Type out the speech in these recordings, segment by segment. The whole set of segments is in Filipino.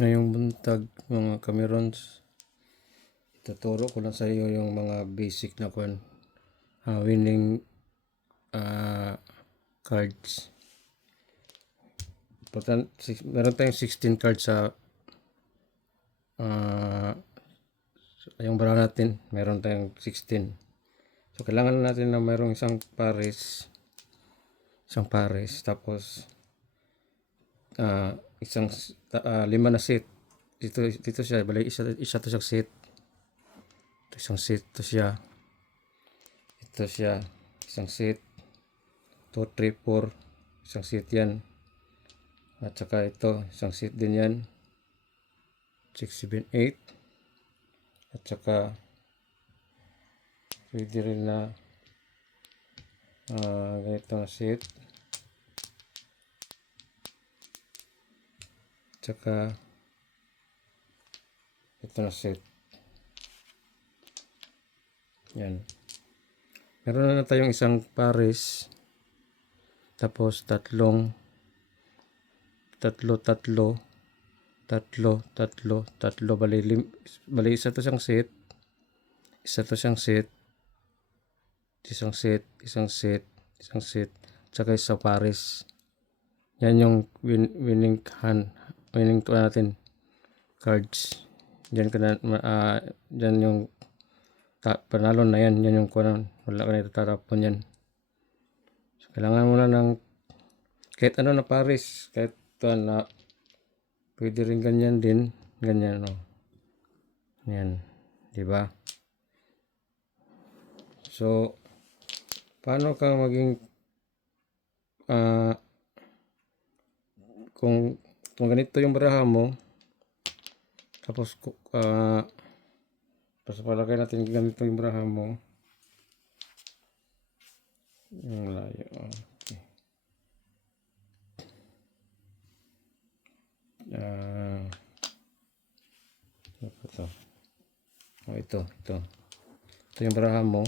Ngayong buntag mga kamerons, ituturo ko lang sa iyo yung mga basic na winning cards. Meron tayong 16 cards sa yung barahan natin. Meron tayong 16. So kailangan natin na mayroong isang pares, tapos isang 5 na set. Dito siya, bali isa to sa set. Ito isang set to siya. Ito siya, isang set. 2, 3, 4, isang set yan. At saka ito, isang set din yan. 6, 7, 8. At saka pwede rin na ganito na set. At saka ito na set. Yan. Meron na tayong isang pares. Tapos tatlo, bali isa to siyang set. Isang set, tsaka isang pares. Yan yung winning natin cards. Diyan yung panalo na yan. Yan yung wala ka na itatapon yan. So, kailangan mo na ng kahit ano na pares, kahit na pwede rin ganyan din, ganyan no. Yan, di ba? So paano ka maging kung ganito yung baraha mo, tapos palagay natin ganito yung baraha mo, yung layo. Okay. Ito yung baraha mo.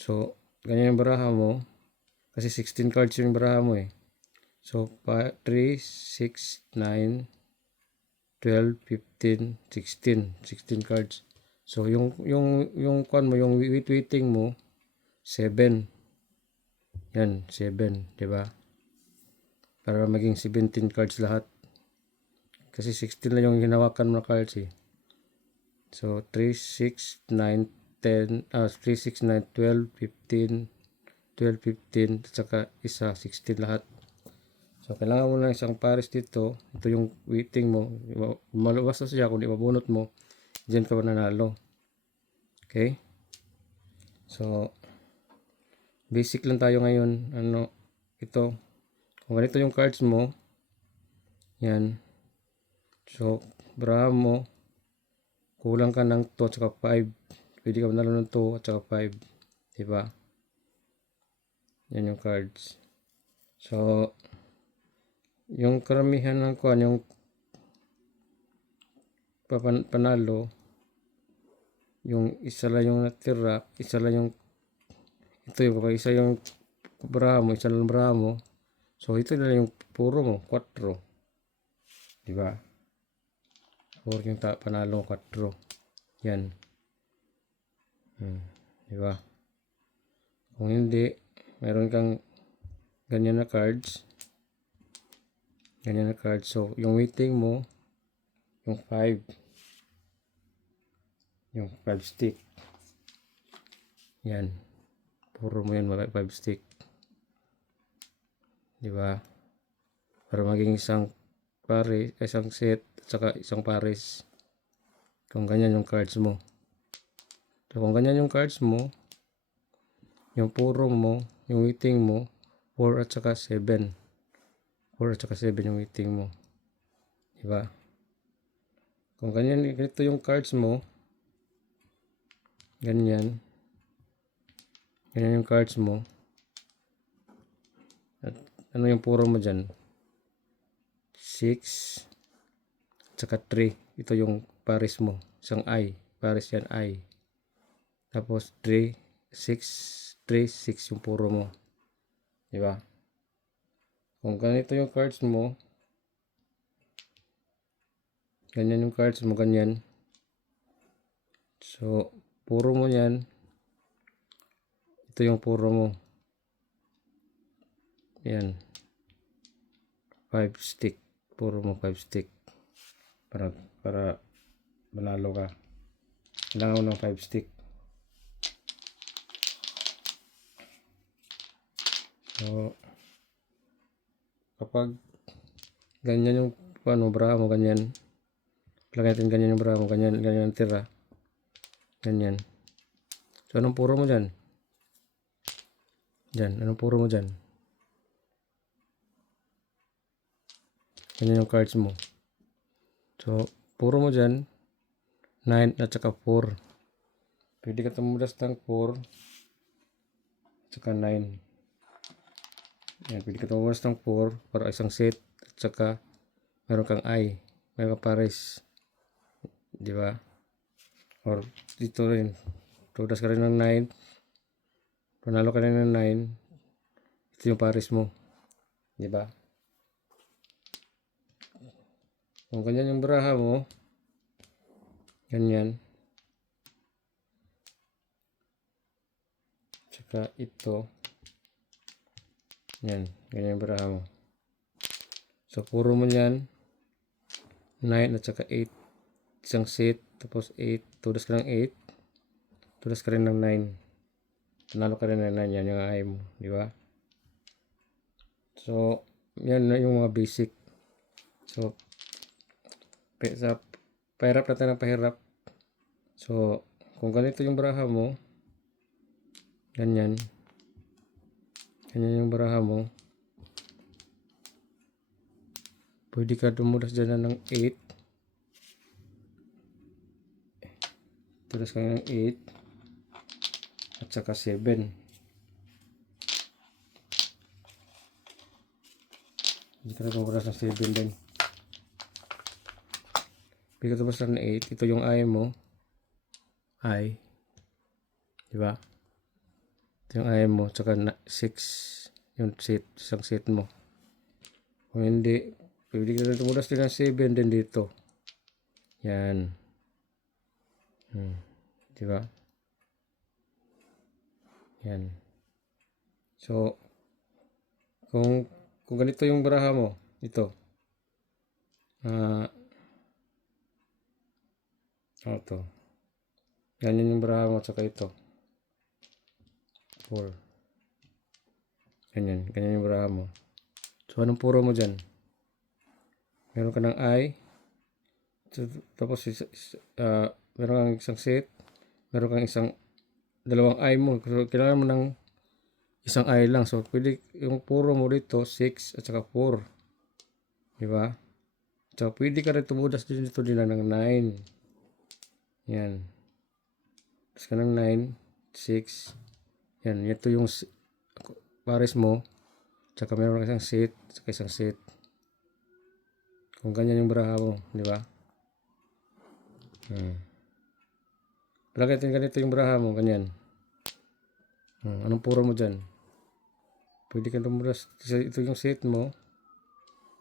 So ganyan yung baraha mo kasi 16 cards yung baraha mo eh. So 3, 6, 9, 12, 15, 16 cards. So yung kwan mo, yung weighting mo 7. Yan, 7, di ba? Para maging 17 cards lahat. Kasi 16 lang yung hinawakan mo na cards eh. So 3, 6, 9, 10, 3, 6, 9, 12, 15, 12, 15, at saka isa, 16 lahat. So kailangan mo ng isang pares dito. Ito yung weighting mo. Malabas na siya, kung di mabunot mo, diyan ka mananalo. Okay? So basic lang tayo ngayon. Ito. Kung ganito yung cards mo, yan. So baraha mo, kulang ka ng 2 at saka 5. Pwede ka manalo ng 2 at saka 5. Diba? Yan yung cards. So yung karamihan ng yung panalo, yung isa lang yung natira, isa lang yung ito yung kapag isa yung baraha mo, isa lang baraha mo, so ito na yung puro mo 4, diba? 4 yung panalo 4 yan. Diba? Kung hindi, meron kang ganyan na cards, so yung weighting mo yung 5, yung 5 stick yan, puro mo yan 5 stick, diba? Para maging isang set at saka isang pares. Kung ganyan yung cards mo, so kung ganyan yung cards mo, yung puro mo, yung weighting mo 4 at saka 7 yung weighting mo, diba? Kung ganito yung cards mo, ganyan yung cards mo, at ano yung puro mo dyan, 6 at saka 3. Ito yung pares mo, isang I, pares yan I. Tapos 3, 6, 3, 6 yung puro mo, diba? Kung ganito yung cards mo, Ganyan yung cards mo, ganyan. So, puro mo yan. Ito yung puro mo. Yan. 5 stick. Puro mo 5 stick. Para manalo ka. Kailangan mo ng 5 stick. So, kapag ganyan yung braha mo, ganyan. Lagay natin ganyan yung braha mo, ganyan ang tira. Ganyan. So, anong puro mo dyan? Dyan, anong puro mo dyan? Ganyan yung cards mo. So, puro mo dyan, 9 at saka 4. Pwede ka tumulas ng 4 at saka 9. Yan, pwede ka tumulas ng 4 para isang set at saka meron kang I. Meron kang pares. Di ba? Or dito rin. Tudas ka rin ng 9. Panalo ka rin ng 9. Ito yung pares mo. Di ba? Kung ganyan yung baraha mo, ganyan. Tsaka ito. Yan. Ganyan yung baraha mo. So, puro mo yan. 9 at saka 8. Isang set. Tapos 8. Tudas ka ng 8. Tudas ka rin ng 9. Panalo ka rin ng 9. Yan yung ay mo. Di ba? So, yan na yung mga basic. So, pahirap natin ng pahirap. So, kung ganito yung baraha mo, ganyan. Ganyan yung baraha mo. Pwede ka dumulas dyan ng 8. Tulas ka ng 8. At saka 7. Hindi ka dumulas ng 7 din. Pwede ka dumulas ng 8. Ito yung I mo. I. Diba? Ito yung I mo. Tsaka 6. Yung set. Isang set mo. Kung hindi, pwede ka dumulas din ng 7 din dito. Yan. Diba? Yan. So, kung ganito yung baraha mo, ito. Ito. Ganyan yung baraha mo, tsaka ito. 4. Ganyan yung baraha mo. So, anong puro mo dyan? Meron ka ng I. Tapos, meron kang isang set. Meron kang dalawang I mo. So, kailangan mo ng isang I lang. So, pwede yung puro mo dito, 6 at saka 4. Diba? So, pwede ka rin tumudas dito din ng 9. Yan. Tapos ka ng 9, 6. Yan. Ito yung pares mo. Tsaka meron kang isang set. Tsaka isang set. Kung ganyan yung baraha mo. Diba? Palagi ganito yung baraha mo. Ganyan. Anong puro mo dyan? Pwede ka tumudas. Ito yung set mo.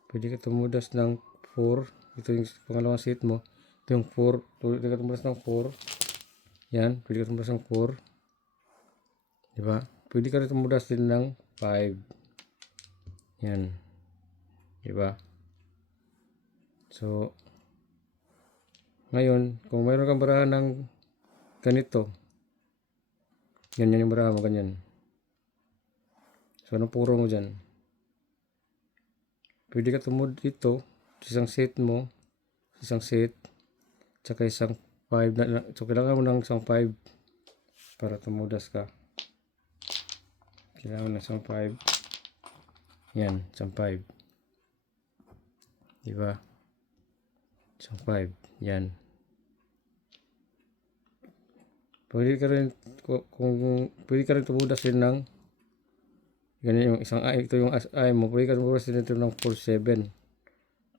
Pwede ka tumudas ng 4. Ito yung pangalawang set mo. Ito yung 4. Pwede ka tumudas ng 4. Yan. Pwede ka tumudas ng 4. Diba? Pwede ka rin tumudas din ng 5. Yan. Diba? So, ngayon, kung mayroon kang baraha ng ganito, ganyan yung baraha mo, ganyan. So, anong puro mo dyan? Pwede ka tumud dito, isang set mo, isang set, tsaka isang 5. So, kailangan mo ng isang 5 para tumudas ka. Kailangan mo ng isang 5. Yan, isang 5. Diba? Isang 5. Yan. Pwede ka rin, kung pwede ka rin tumudas din ng ganyan yung isang I. Ito yung I mo. Pwede ka tumudas din ito ng 4, 7.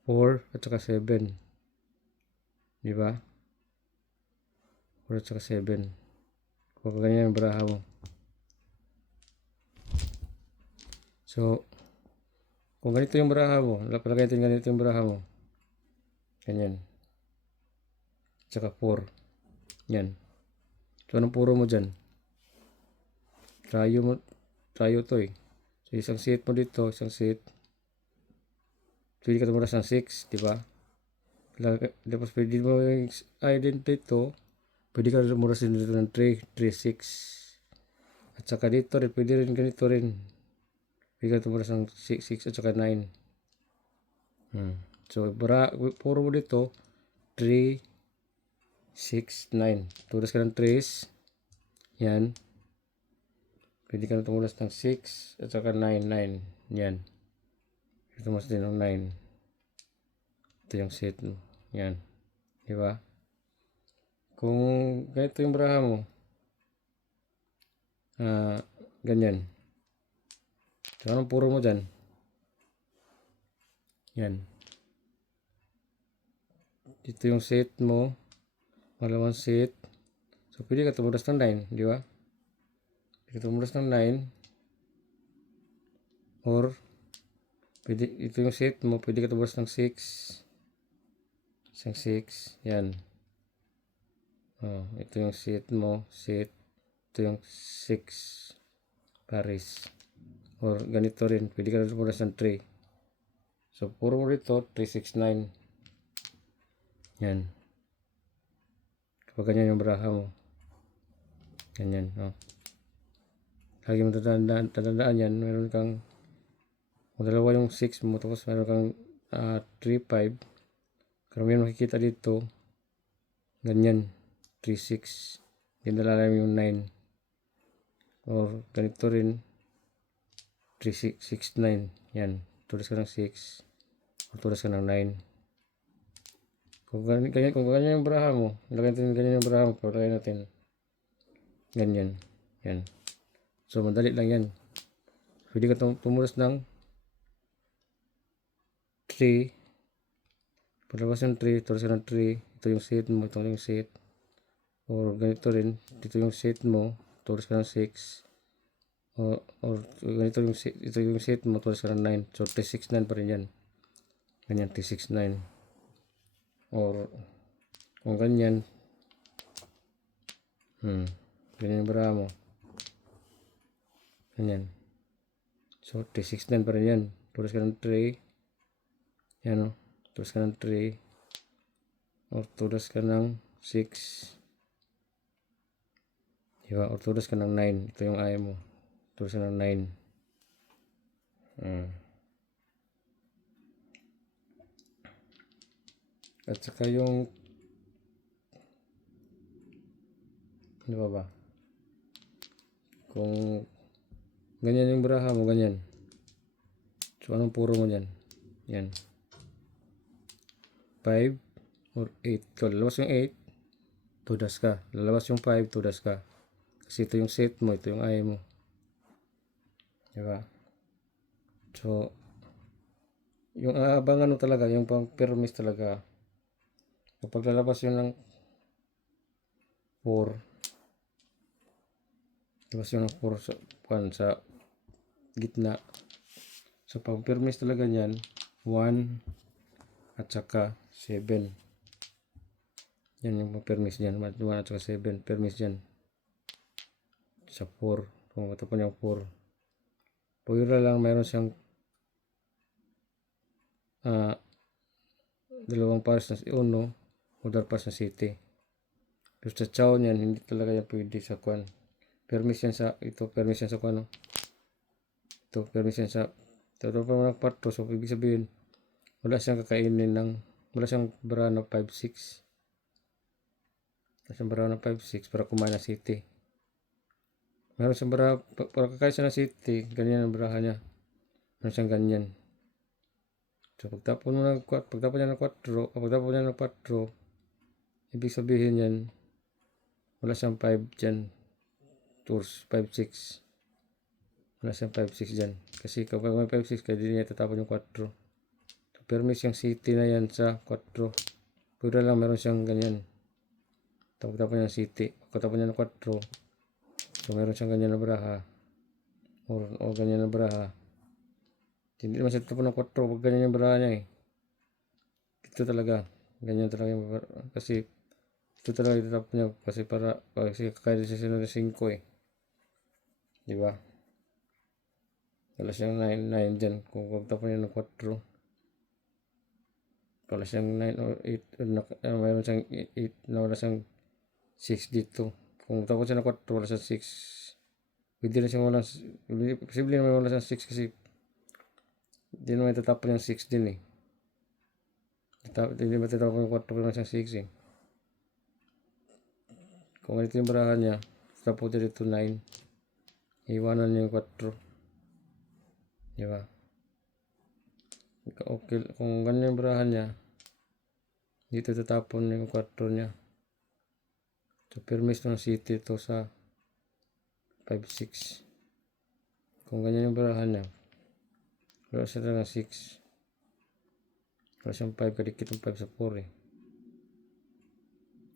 4 at saka 7. Diba? 4 at saka 7. Kung ganyan yung baraha mo. So, kung ganito yung baraha mo, palagay natin ganito yung baraha mo. Ganyan. tsaka 4. Yan. So, anong puro mo dyan? Trayo to eh. So, isang set mo dito, isang set. Pwede ka tumuras ng 6, di ba? Tapos pwede mo yung identity to. Pwede ka tumuras din dito ng 3, 3, 6. At saka dito rin, pwede rin ganito rin. Pwede ka tumuras ng 6, 6 at saka 9. So, puro mo dito, 3, 6, 9. Turas ka ng 3. Yan. Pwede ka na tumulas ng 6 at saka 9, 9. Yan. Tumulas din ng 9. Ito yung set mo. Yan. Diba? Kung ganito yung baraha mo, ganyan. So, anong puro mo dyan? Yan. Dito yung set mo. Malawang set. So, pwede ka tumulas ng 9. Di ba? Pwede ka tumulas ng 9. Or, pwede, ito yung set mo. Pwede ka tumulas ng 6. Isang 6. Yan. Oh, ito yung set mo. Set. Ito yung 6. Paris. Or, ganito rin. Pwede ka tumulas ng 3. So, puro mo rito. 3, 6, 9. Yan. Kapag ganyan yung baraha mo. Ganyan. Oh. Lagi mo tatandaan yan. Meron kang, kung dalawa yung 6 mo, tapos meron kang 3, 5. Karamihan makikita dito. Ganyan. 3, 6. Hindi nalalam yung 9. Or ganito rin. 3, 6, 9. Yan. Tulis ka ng 6. O tulis ka ng 9. Kung ganyan yung baraha mo, ilagay natin ganyan yung baraha mo, ilagay natin ganyan. Yan. So, madali lang yan. Pwede ka tumulas ng 3. Palabas yung 3, tulis ka ng 3. Ito yung set mo, ito yung set. Or ganito rin, dito yung set mo, tulis ka ng 6. Or ganito yung set, ito yung set mo, tulis ka ng 9. So, 3, 6, 9 pa rin yan. Ganyan, 3, 6, 9. Or, kung ganyan, ganyan yung baraha mo. Ganyan. So, 3, 6, 9 pa rin yan. Tulis ka ng 3. Yan o. Tulis ka ng 3. Or tulis ka ng 6. Diba? Or tulis ka ng 9. Ito yung ayaw mo. Tulis ka ng 9. At saka yung ano ba? Kung ganyan yung baraha mo, ganyan. So, anong puro mo dyan? Yan. 5 or 8. So, lalabas yung 8, tudas ka. Lalabas yung 5, tudas ka. Kasi ito yung set mo, ito yung ayaw mo. Diba? So, yung aabangan mo talaga, yung pang permis talaga, kapag lalabas yun ng 4, labas yun ng 4 sa gitna. So, pag permis talaga yan, 1 at saka 7. Yan yung permis yan. 1 at saka 7. Permis yan. Sa 4. Kung matapon yung 4. Pwera lang mayroon siyang dalawang pares na 1 o dalawang pares na 7. Pero sa chow niyan, hindi talaga yan pwede sa kwan. Permis yan sa, ito permis yan sa kwan. Ito permis yan sa, ito pa mga 4. So, ibig sabihin, wala siyang kakainin ng, wala siyang baraha na 5-6. Wala siyang baraha na 5-6 para kumain ng city. Meron siyang baraha, para kakain siya ng city, ganyan ang baraha niya. Meron siyang ganyan. So, pagtapon niya ng 4, ibig sabihin yan, wala siyang 5 dyan. Tours, 5-6. Wala siyang 5-6 dyan. Kasi kapag may 5-6, kaya din niya tatapon yung 4. So, permis yung city na yan sa 4. Pwede lang meron siyang ganyan. Tapon niya ng city. Pagkatapon niya ng 4. So, meron siyang ganyan na baraha. O ganyan na baraha. Hindi naman siya tapon ng 4. Pag ganyan yung baraha niya eh. Ito talaga. Ganyan talaga yung baraha. Kasi ito talaga itatap niya kasi kakaya siya ng 5 eh. Diba? Wala siyang 9 dyan. Kung pagtapon niya ng 4. Wala siyang 9 or 8. Mayroon siyang 8 na wala siyang 6 dito. Kung tapon siya ng 4, wala siyang 6. Pwede na siyang posible naman wala siyang 6 kasi hindi naman itatapon yung 6 din eh. Hindi ba itatapon yung 4 kung wala siyang 6 eh. Kung ganito yung barahan niya, tapos dito 9. Iwanan niya yung 4. Diba? Okay, kung ganyan yung barahan niya, dito tatapon yung 4 niya. So, permis ng city to sa 5-6. Kung ganyan yung barahan niya, wala siya ng 6. Wala siyang 5, kadikit ng 5 sa 4 eh.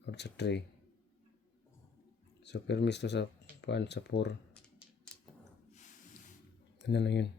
Or sa 3. So, permis to sa 4. Ganyan lang yun.